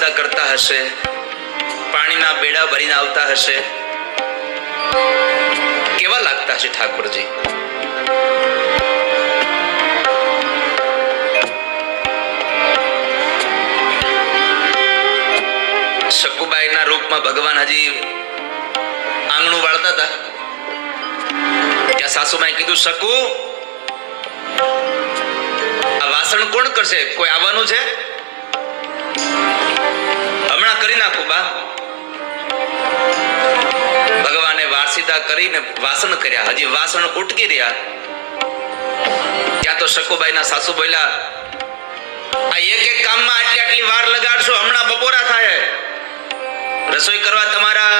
વાસીદા કરતા હશે, પાણીના બેડા ભરીને આવતા હશે, કેવા લાગતા હશે ઠાકોરજી? શકુબાઈના રૂપમાં ભગવાન હજી આંગણું વાળતા હતા. ત્યાં સાસુમાએ કીધું, શકુ, આ વાસણ કોણ કરશે? કોઈ આવવાનું છે? હમણાં કરી નાખું બા. ભગવાને વાસીદા કરીને વાસણ કર્યા. હજી વાસણ ઉટકી રહ્યા. ત્યાં તો શકુબાઈના સાસુ બોલ્યા, આ એક એક કામમાં આટલી આટલી વાર લગાડશો, હમણાં બપોરા થાય. રસોઈ કરવા તમારા